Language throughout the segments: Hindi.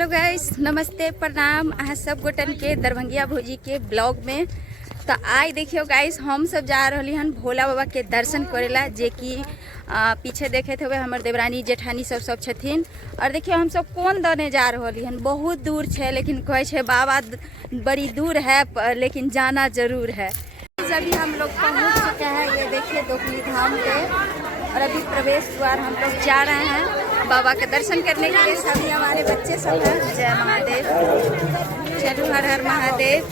हेलो गाइस, नमस्ते प्रणाम अहाँ सब गोटन के दरभंगिया भौजी के ब्लॉग में। तो आज देखियो गाइस, हम सब जा रही हन भोला बाबा के दर्शन करेला, जे कि पीछे देखे थे हमर देवरानी जेठानी सब छथिन। और देखियो हम सब कौन दने जा रही हन, बहुत दूर है लेकिन कहे छे बाबा बड़ी दूर है लेकिन जाना जरूर है। अभी हम लोग पहुँच चुके हैं, ये देखिए दोकली धाम पे। और अभी प्रवेश द्वार हम लोग जा रहे हैं बाबा के दर्शन करने के लिए। सभी हमारे बच्चे सब हैं। जय महादेव, चलो हर हर महादेव।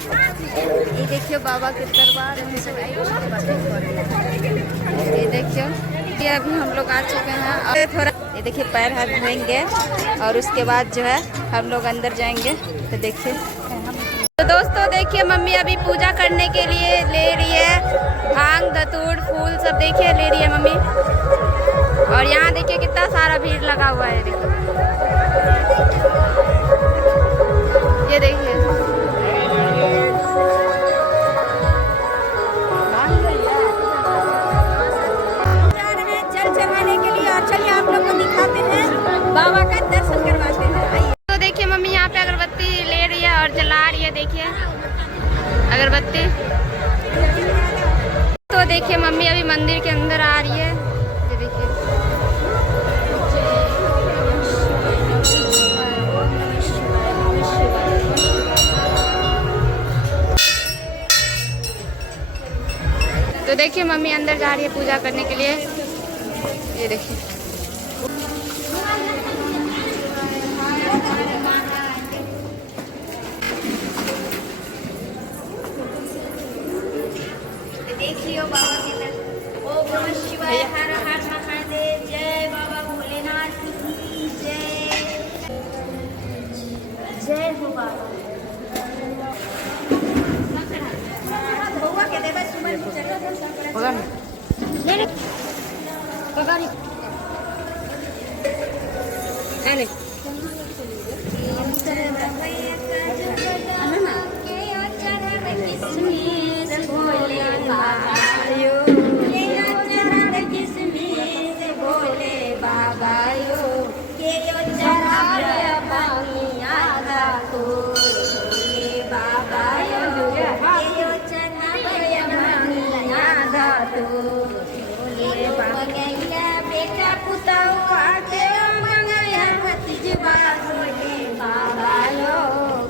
ये देखियो बाबा के दरबार में सब ये देखियो, ये अभी हम लोग आ चुके हैं। और थोड़ा ये देखिए पैर हाथ धोएंगे और उसके बाद जो है हम लोग अंदर जाएंगे। तो देखिए, तो दोस्तों देखिए मम्मी अभी पूजा करने के लिए ले रही है भांग धतूर फूल सब, देखिए ले रही है मम्मी। और यहाँ देखिए कितना सारा भीड़ लगा हुआ है, देखिए ये देखिए। जा रहे हैं जल चढ़ाने के लिए, और चलिए आप लोग को दिखाते हैं बाबा का दर्शन करवाते हैं। तो देखिए मम्मी यहाँ पे अगरबत्ती ले रही है और जला रही है, देखिए अगरबत्ती। तो देखिए मम्मी अभी मंदिर के अंदर आ रही है, ये देखिए। तो देखिए मम्मी अंदर जा रही है पूजा करने के लिए, ये देखिए। देखियो बाबा के दर्शन। ओम नमः शिवाय, हर हर महादेव, जय बाबा भोलेनाथ की जय। जय हो बाबा। बउआ के देबे सुमन होगा नहीं नहीं पगारी आने बेटा पुताओ आके मंगया भतीजबा भोले बाबा लो,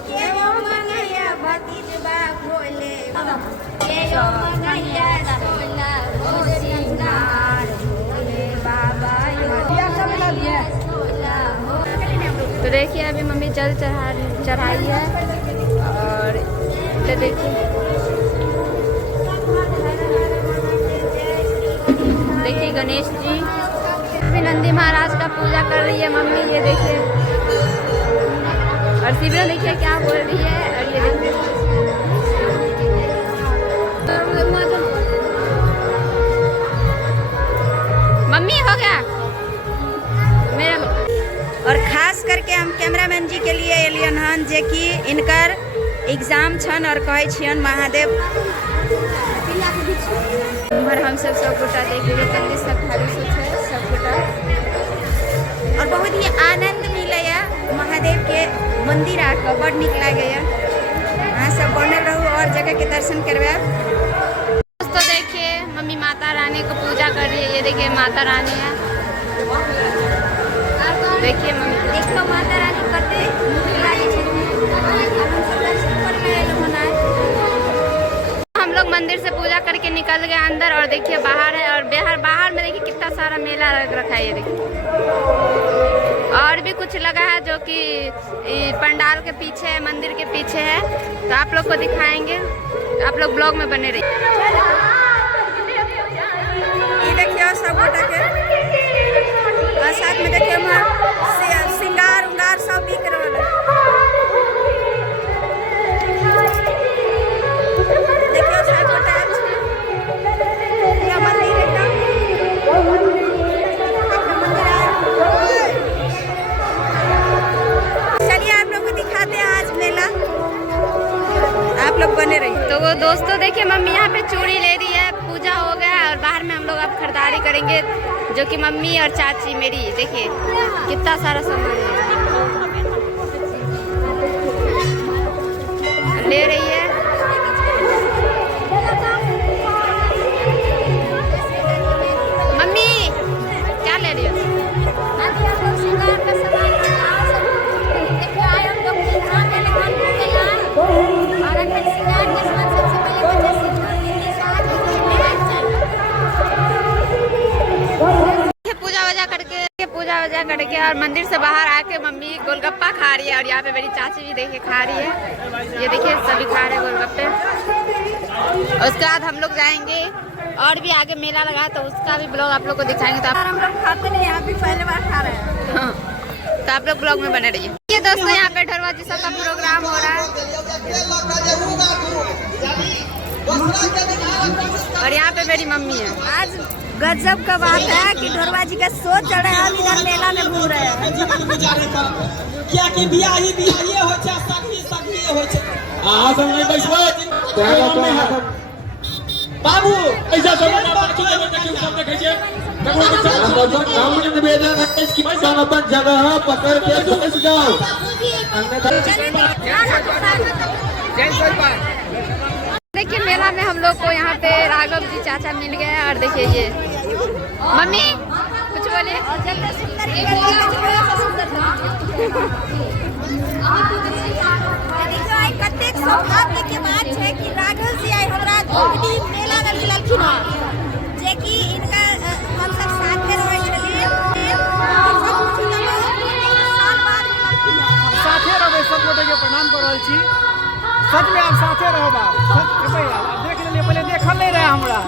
के वो मंगया भतीजबा भोले के वो मंगया सोना सिंगार भोले बाबा लो। तो देखिए अभी मम्मी जल चढ़ाई है। और तो देखिए गणेश जी, अभी नंदी महाराज का पूजा कर रही है मम्मी, ये देखिए। और शिवरा देखिए क्या बोल रही है, और ये देखिए मम्मी हो गया मेरा। और खास करके हम कैमरामैन जी के लिए एलियन हन, जे कि इनकर एग्जाम छन और कहे छियन महादेव। और हम सब गोटा देख रहे हैं, सब भारी सब गोटा। और बहुत ही आनंद मिले महादेव के मंदिर आकर, बड़ निक लगे। अहाँ सब बनल रहू और जगह के दर्शन करवा। दोस्तों देखिए मम्मी माता रानी को पूजा कर रही है, ये देखिए माता रानी है, देखिए मम्मी। देखो माता रानी करते हम लोग मंदिर से पूजा करके निकल गए अंदर। और देखिए बाहर है, और बाहर में देखिए कितना सारा मेला लग रखा है, ये देखिए। और भी कुछ लगा है जो कि पंडाल के पीछे है, मंदिर के पीछे है। तो आप लोग को दिखाएंगे, आप लोग ब्लॉग में बने रहिए। ये देखिए सब गोटा के, और साथ में देखिए सिंगार उंगार सब बिक रहा है। चलिए आप लोग को दिखाते हैं आज मेला, आप लोग बने रहिए। तो वो दोस्तों देखिए मम्मी यहाँ पे चूड़ी ले रही है, पूजा हो गया है। और बाहर में हम लोग अब खरीदारी करेंगे, जो कि मम्मी और चाची मेरी, देखिए कितना सारा सामान है। देखिए और मंदिर से बाहर आके मम्मी गोलगप्पा खा रही है और यहाँ पे मेरी चाची भी देखिए खा रही है। ये देखिए सभी खा रहे हैं गोलगप्पे। और उसके बाद हम लोग जाएंगे और भी आगे मेला लगा है तो उसका भी ब्लॉग आप लोग को दिखाएंगे। तो हम लोग खाते नहीं, यहाँ भी पहले बार खा रहे हैं। हाँ, तो आप लोग ब्लॉग में बने रहिए। ये दोस्तों यहाँ पे ढोलवा जी सब का प्रोग्राम हो रहा है और यहाँ पे मेरी मम्मी है। आज गजब का बात है कि ढोलवा जी का शो चल रहा है, हम इधर मेला में घूम रहे हैं। क्या कि बियाही बियाही हो छै, सखी सखी हो छै। आ सब नहीं बैसबो बाबू ऐसा सब बाकी देखियो सब देखे छै। देखो काम में निवेदन है कि सब अपन जगह पकड़ के बैठ जाओ। देखिए मेला में हम लोग को यहाँ पे राघव जी चाचा मिल गए और देखिए ये मम्मी कुछ बोलिए। कतेक सौभाग्य के बात है कि राघव जी आए हमरा मेला में मिललखिन जे कि इनका हम सब साथे रहै छलिए। साथे रहबे सब गोटे के प्रणाम कर रहल छी। सच में आप साथे रहबा सच कहबै यार देख लेलिए, पहले देखल नहीं रहे हमरा।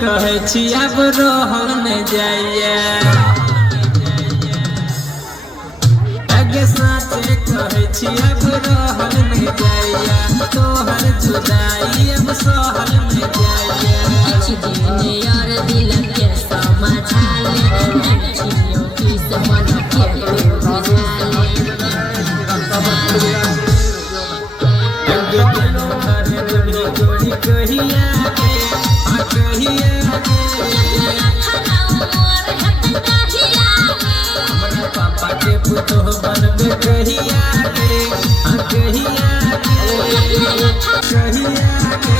कहे छी अब रहल न जाइए अगे साथे कहे छी अब रहल न जाइए तोहर जुदाई अब सहल न जाइए यार दिल के समझा ले छियो की समझ के बुझा ले अगे दिनो हर जोड़ी जोड़ी कहिया पापा के पुतो बनबे कहिया के कहिया के कहिया के